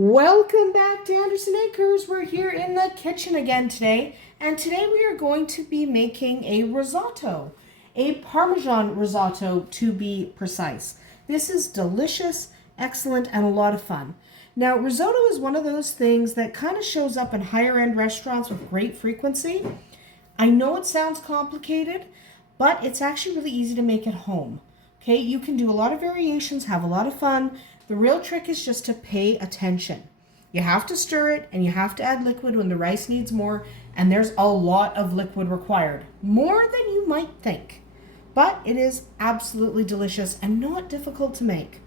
Welcome back to Andersen Acres. We're here in the kitchen again today, and today we are going to be making a risotto, a Parmesan risotto to be precise. This is delicious, excellent, and a lot of fun. Now, risotto is one of those things that kind of shows up in higher end restaurants with great frequency. I know it sounds complicated, but it's actually really easy to make at home. Okay, you can do a lot of variations, have a lot of fun. The real trick is just to pay attention. You have to stir it and you have to add liquid when the rice needs more, and there's a lot of liquid required, more than you might think. But it is absolutely delicious and not difficult to make.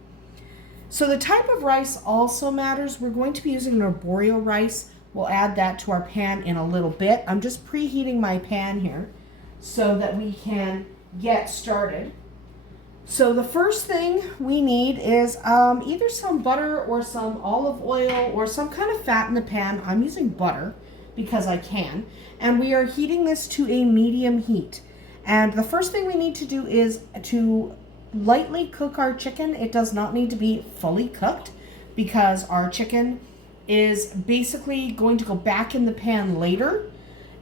So the type of rice also matters. We're going to be using an Arborio rice. We'll add that to our pan in a little bit. I'm just preheating my pan here so that we can get started. So the first thing we need is either some butter or some olive oil or some kind of fat in the pan. I'm using butter because I can. And we are heating this to a medium heat. And the first thing we need to do is to lightly cook our chicken. It does not need to be fully cooked because our chicken is basically going to go back in the pan later.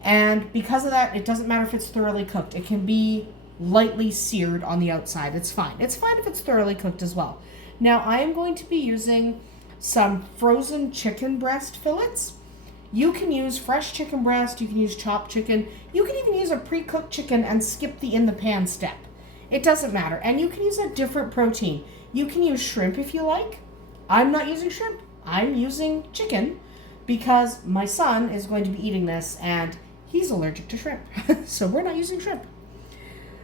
And because of that, it doesn't matter if it's thoroughly cooked. It can be lightly seared on the outside. It's fine. It's fine if it's thoroughly cooked as well. Now I am going to be using some frozen chicken breast fillets. You can use fresh chicken breast, you can use chopped chicken, you can even use a pre-cooked chicken and skip the in the pan step. It doesn't matter. And you can use a different protein. You can use shrimp if you like. I'm not using shrimp. I'm using chicken because my son is going to be eating this and he's allergic to shrimp. So we're not using shrimp.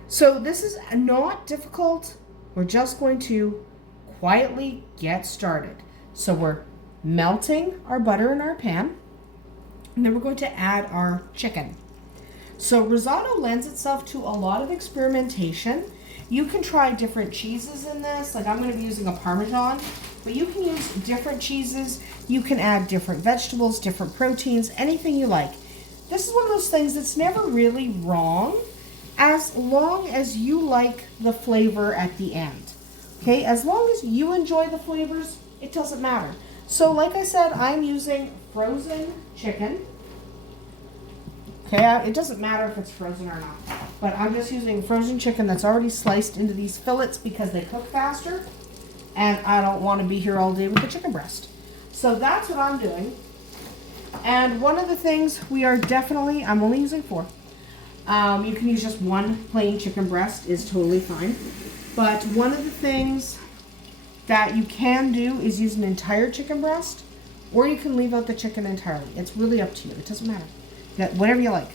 So this is not difficult. We're just going to quietly get started. So we're melting our butter in our pan, and then we're going to add our chicken. So risotto lends itself to a lot of experimentation. You can try different cheeses in this. Like I'm going to be using a Parmesan, but you can use different cheeses. You can add different vegetables, different proteins, anything you like. This is one of those things that's never really wrong, as long as you like the flavor at the end. Okay, as long as you enjoy the flavors, it doesn't matter. So like I said, I'm using frozen chicken. Okay, it doesn't matter if it's frozen or not, but I'm just using frozen chicken that's already sliced into these fillets because they cook faster, and I don't want to be here all day with the chicken breast. So that's what I'm doing. And one of the things I'm only using 4. You can use just one plain chicken breast is totally fine. But one of the things that you can do is use an entire chicken breast, or you can leave out the chicken entirely. It's really up to you. It doesn't matter. Whatever you like.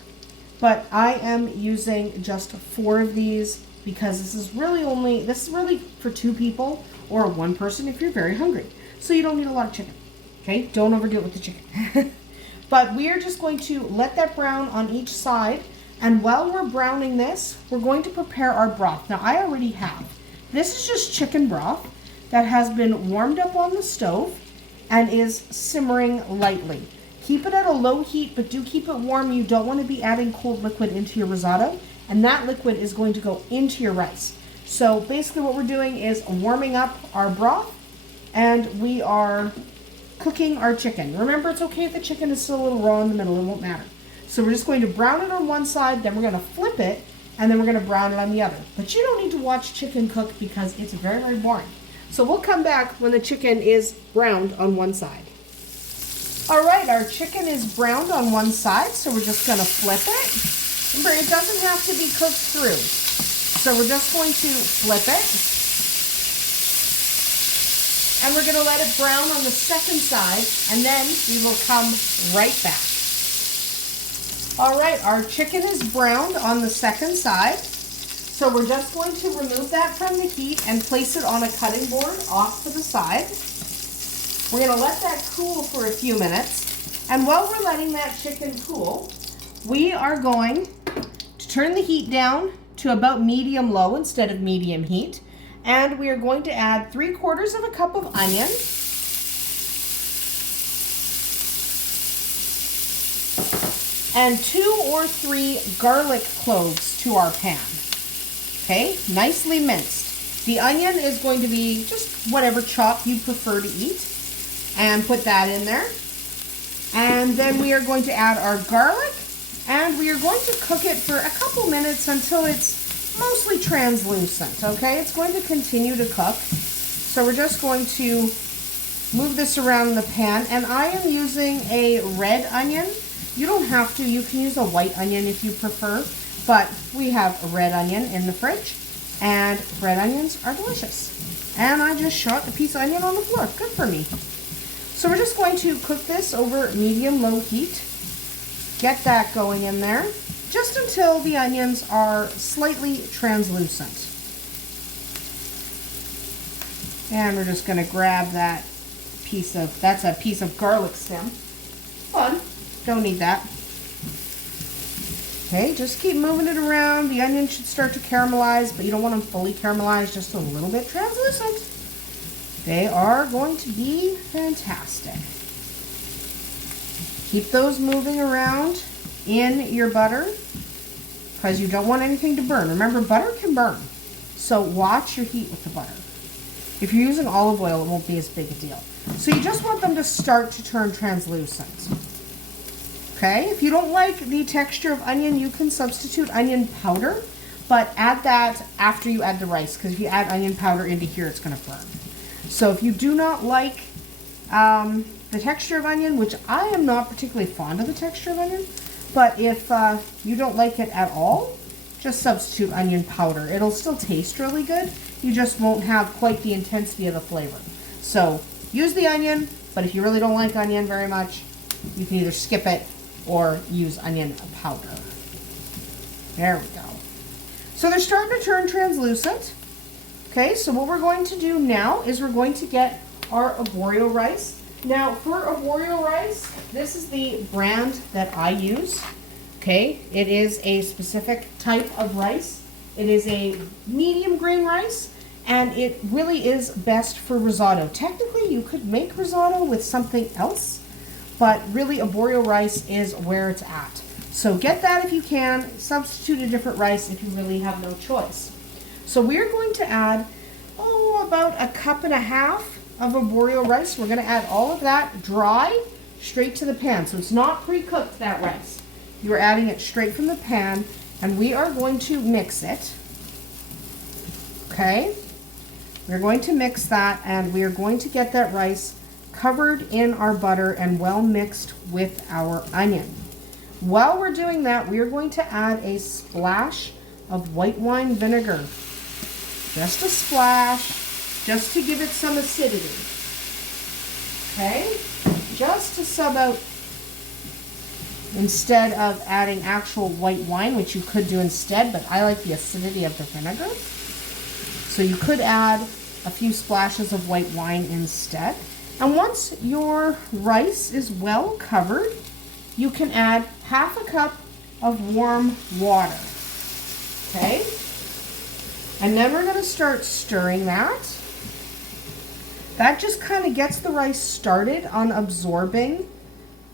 But I am using just 4 of these because this is really for 2 people or 1 person if you're very hungry. So you don't need a lot of chicken. Okay? Don't overdo it with the chicken. But we are just going to let that brown on each side. And while we're browning this, we're going to prepare our broth. Now, I already have. This is just chicken broth that has been warmed up on the stove and is simmering lightly. Keep it at a low heat, but do keep it warm. You don't want to be adding cold liquid into your risotto, and that liquid is going to go into your rice. So basically what we're doing is warming up our broth, and we are cooking our chicken. Remember, it's okay if the chicken is still a little raw in the middle. It won't matter. So we're just going to brown it on one side, then we're going to flip it, and then we're going to brown it on the other. But you don't need to watch chicken cook because it's very, very boring. So we'll come back when the chicken is browned on one side. All right, our chicken is browned on one side, so we're just going to flip it. Remember, it doesn't have to be cooked through. So we're just going to flip it. And we're going to let it brown on the second side, and then we will come right back. All right, our chicken is browned on the second side. So we're just going to remove that from the heat and place it on a cutting board off to the side. We're going to let that cool for a few minutes. And while we're letting that chicken cool, we are going to turn the heat down to about medium-low instead of medium heat. And we are going to add 3/4 cup of onion. And 2 or 3 garlic cloves to our pan. Okay, nicely minced. The onion is going to be just whatever chop you prefer to eat. and put that in there. And then we are going to add our garlic, and we are going to cook it for a couple minutes until it's mostly translucent, okay? It's going to continue to cook. So we're just going to move this around the pan, and I am using a red onion. You don't have to, you can use a white onion if you prefer, but we have a red onion in the fridge, and red onions are delicious. And I just shot a piece of onion on the floor, good for me. So we're just going to cook this over medium-low heat. Get that going in there, just until the onions are slightly translucent. And we're just going to grab that piece of, that's a piece of garlic stem. Fun, don't need that. Okay, just keep moving it around. The onion should start to caramelize, but you don't want them fully caramelized, just a little bit translucent. They are going to be fantastic. Keep those moving around in your butter because you don't want anything to burn. Remember, butter can burn, so watch your heat with the butter. If you're using olive oil, it won't be as big a deal. So you just want them to start to turn translucent. Okay, if you don't like the texture of onion, you can substitute onion powder, but add that after you add the rice, because if you add onion powder into here, it's going to burn. So if you do not like the texture of onion, which I am not particularly fond of the texture of onion, but if you don't like it at all, just substitute onion powder. It'll still taste really good. You just won't have quite the intensity of the flavor. So use the onion, but if you really don't like onion very much, you can either skip it or use onion powder. There we go. So they're starting to turn translucent. Okay, so what we're going to do now is we're going to get our Arborio rice. Now for Arborio rice, this is the brand that I use. Okay, it is a specific type of rice. It is a medium grain rice, and it really is best for risotto. Technically, you could make risotto with something else, but really Arborio rice is where it's at. So get that if you can. Substitute a different rice if you really have no choice. So we're going to add, about 1.5 cups of Arborio rice. We're going to add all of that dry straight to the pan. So it's not pre-cooked, that rice. You're adding it straight from the pan, and we are going to mix it. Okay? We're going to mix that, and we are going to get that rice covered in our butter and well mixed with our onion. While we're doing that, we are going to add a splash of white wine vinegar. Just a splash, just to give it some acidity. Okay? Just to sub out, instead of adding actual white wine, which you could do instead, but I like the acidity of the vinegar. So you could add a few splashes of white wine instead. And once your rice is well covered, you can add 1/2 cup of warm water. Okay? And then we're going to start stirring that. That just kind of gets the rice started on absorbing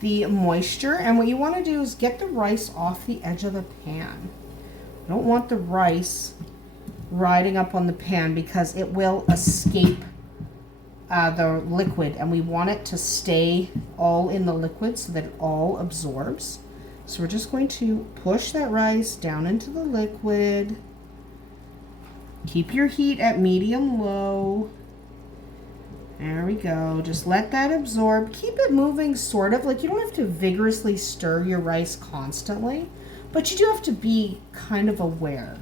the moisture. And what you want to do is get the rice off the edge of the pan. You don't want the rice riding up on the pan because it will escape the liquid, and we want it to stay all in the liquid so that it all absorbs. So we're just going to push that rice down into the liquid. Keep your heat at medium-low. There we go. Just let that absorb. Keep it moving, sort of. Like, you don't have to vigorously stir your rice constantly, but you do have to be kind of aware.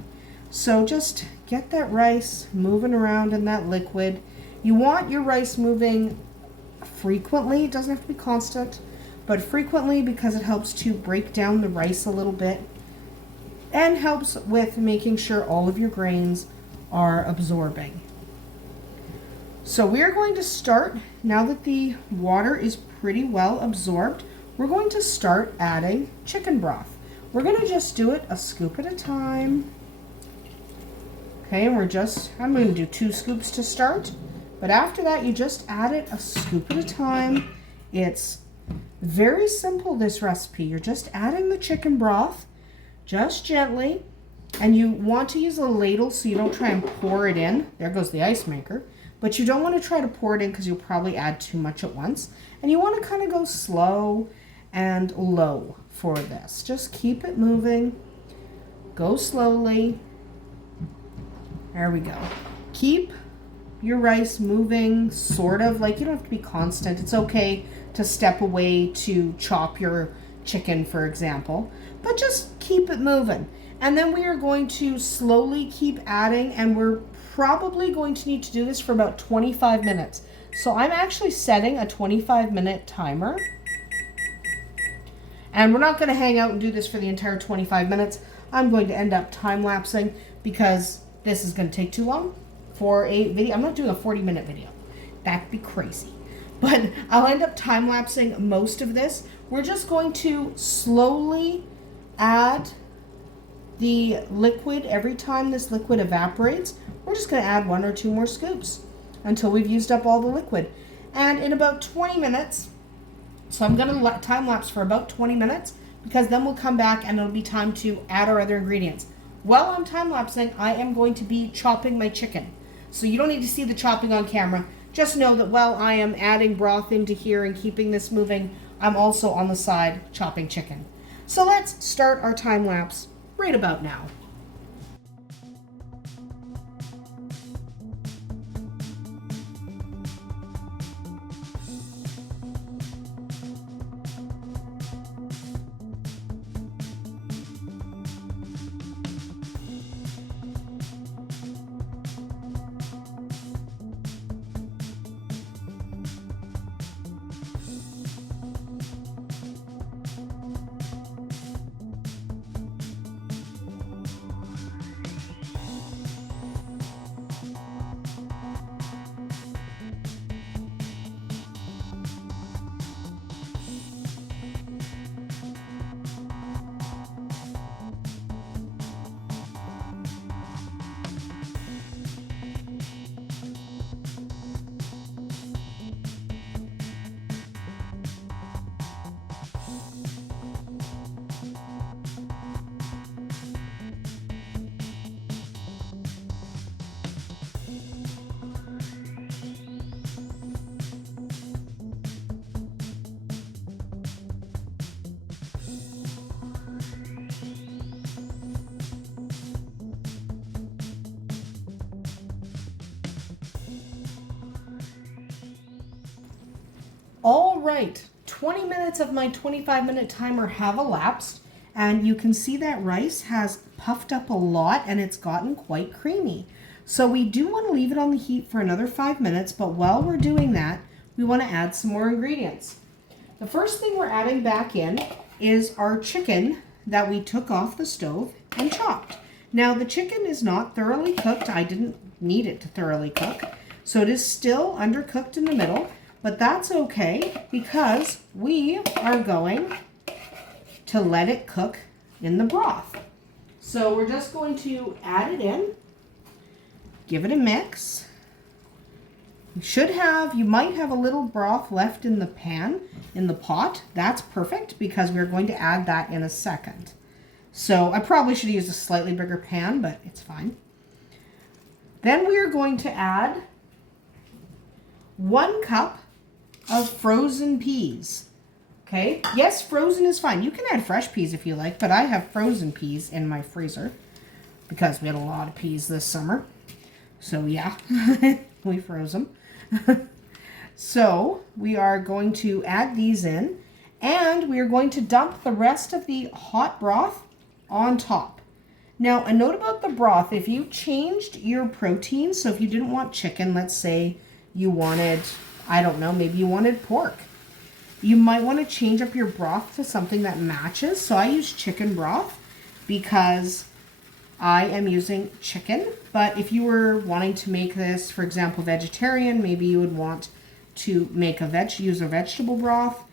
So just get that rice moving around in that liquid. You want your rice moving frequently. It doesn't have to be constant, but frequently, because it helps to break down the rice a little bit and helps with making sure all of your grains are absorbing. So we're going to start, now that the water is pretty well absorbed, we're going to start adding chicken broth. We're going to just do it a scoop at a time. Okay, and I'm going to do 2 scoops to start, but after that you just add it a scoop at a time. It's very simple, this recipe. You're just adding the chicken broth just gently, and you want to use a ladle so you don't try and pour it in. There goes the ice maker. but you don't want to try to pour it in because you'll probably add too much at once. And you want to kind of go slow and low for this. Just keep it moving. Go slowly. There we go. Keep your rice moving, sort of, like you don't have to be constant. It's okay to step away to chop your chicken, for example, but just keep it moving. And then we are going to slowly keep adding, and we're probably going to need to do this for about 25 minutes. So I'm actually setting a 25-minute timer. And we're not going to hang out and do this for the entire 25 minutes. I'm going to end up time-lapsing because this is going to take too long for a video. I'm not doing a 40-minute video. That'd be crazy. But I'll end up time-lapsing most of this. We're just going to slowly add the liquid. Every time this liquid evaporates, we're just going to add 1 or 2 more scoops until we've used up all the liquid. And in about 20 minutes, so I'm going to time lapse for about 20 minutes because then we'll come back and it'll be time to add our other ingredients. While I'm time lapsing, I am going to be chopping my chicken. So you don't need to see the chopping on camera. Just know that while I am adding broth into here and keeping this moving, I'm also on the side chopping chicken. So let's start our time lapse right about now. All right, 20 minutes of my 25-minute timer have elapsed, and you can see that rice has puffed up a lot and it's gotten quite creamy. So we do want to leave it on the heat for another 5 minutes, but while we're doing that, we want to add some more ingredients. The first thing we're adding back in is our chicken that we took off the stove and chopped. Now the chicken is not thoroughly cooked. I didn't need it to thoroughly cook, so it is still undercooked in the middle. But that's okay because we are going to let it cook in the broth. So we're just going to add it in, give it a mix. You might have a little broth left in the pan, in the pot. That's perfect because we're going to add that in a second. So I probably should have used a slightly bigger pan, but it's fine. Then we are going to add 1 cup of frozen peas. Okay, yes, frozen is fine. You can add fresh peas if you like, but I have frozen peas in my freezer because we had a lot of peas this summer. So yeah, we froze them. So we are going to add these in, and we are going to dump the rest of the hot broth on top. Now, a note about the broth: if you changed your protein, so if you didn't want chicken, let's say you wanted, I don't know, maybe you wanted pork, you might want to change up your broth to something that matches. So I use chicken broth because I am using chicken. But if you were wanting to make this, for example, vegetarian, maybe you would want to make use a vegetable broth.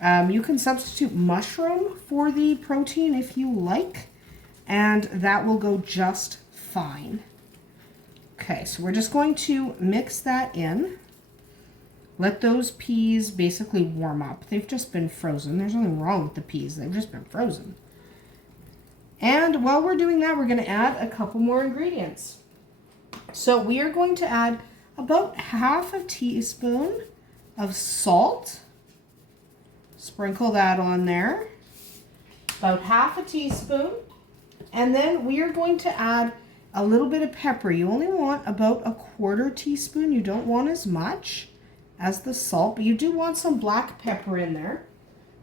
You can substitute mushroom for the protein if you like, and that will go just fine. Okay, so we're just going to mix that in. Let those peas basically warm up. They've just been frozen. There's nothing wrong with the peas. They've just been frozen. And while we're doing that, we're going to add a couple more ingredients. So we are going to add about half a teaspoon of salt. Sprinkle that on there. About half a teaspoon. And then we are going to add a little bit of pepper. You only want about a quarter teaspoon. You don't want as much as the salt, but you do want some black pepper in there.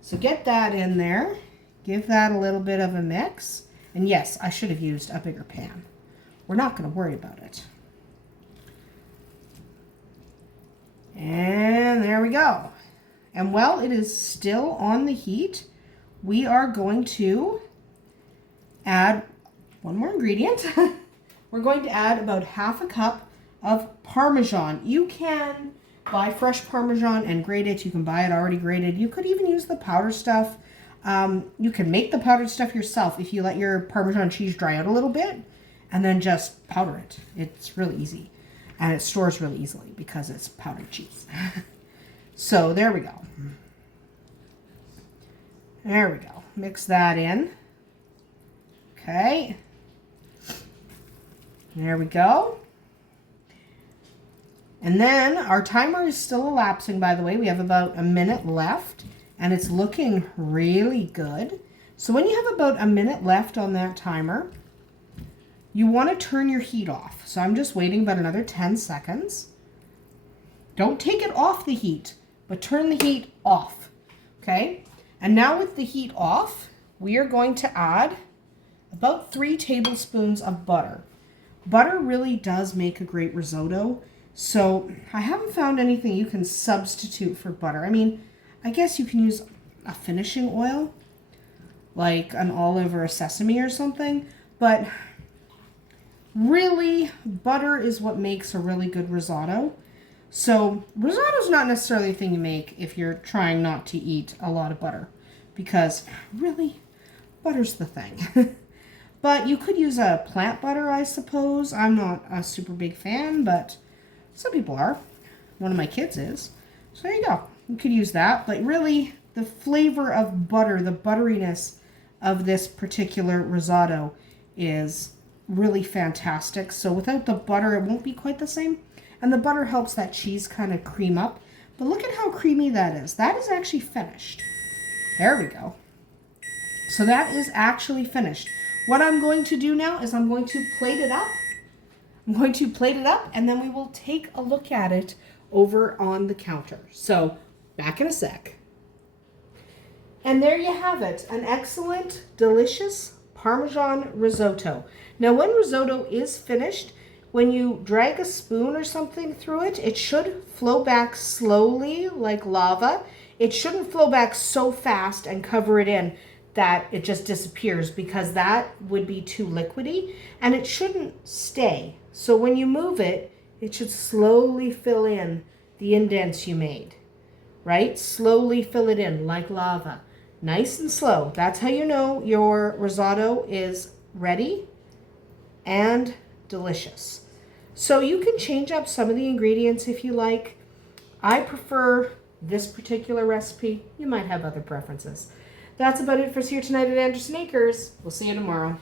So get that in there. Give that a little bit of a mix. And yes, I should have used a bigger pan. We're not going to worry about it. And there we go. And while it is still on the heat, we are going to add one more ingredient. We're going to add about half a cup of Parmesan. You can buy fresh Parmesan and grate it. You can buy it already grated. You could even use the powder stuff. You can make the powdered stuff yourself if you let your Parmesan cheese dry out a little bit and then just powder it. It's really easy. And it stores really easily because it's powdered cheese. So there we go. There we go. Mix that in. Okay. There we go. And then our timer is still elapsing, by the way. We have about a minute left and it's looking really good. So when you have about a minute left on that timer, you want to turn your heat off. So I'm just waiting about another 10 seconds. Don't take it off the heat, but turn the heat off. Okay? And now with the heat off, we are going to add about 3 tablespoons of butter. Butter really does make a great risotto. So I haven't found anything you can substitute for butter. I mean, I guess you can use a finishing oil, like an olive or a sesame or something, but really, butter is what makes a really good risotto. So risotto is not necessarily a thing you make if you're trying not to eat a lot of butter, because really, butter's the thing. But you could use a plant butter, I suppose. I'm not a super big fan, but some people are. One of my kids is. So there you go. You could use that. But really, the flavor of butter, the butteriness of this particular risotto is really fantastic. So without the butter, it won't be quite the same. And the butter helps that cheese kind of cream up. But look at how creamy that is. That is actually finished. There we go. So that is actually finished. What I'm going to do now is I'm going to plate it up. I'm going to plate it up and then we will take a look at it over on the counter. So back in a sec. And there you have it, an excellent, delicious Parmesan risotto. Now when risotto is finished, when you drag a spoon or something through it, it should flow back slowly like lava. It shouldn't flow back so fast and cover it in that it just disappears, because that would be too liquidy, and it shouldn't stay. So when you move it, it should slowly fill in the indents you made, right? Slowly fill it in like lava. Nice and slow. That's how you know your risotto is ready and delicious. So you can change up some of the ingredients if you like. I prefer this particular recipe. You might have other preferences. That's about it for us here tonight at Andersen Acres. We'll see you tomorrow.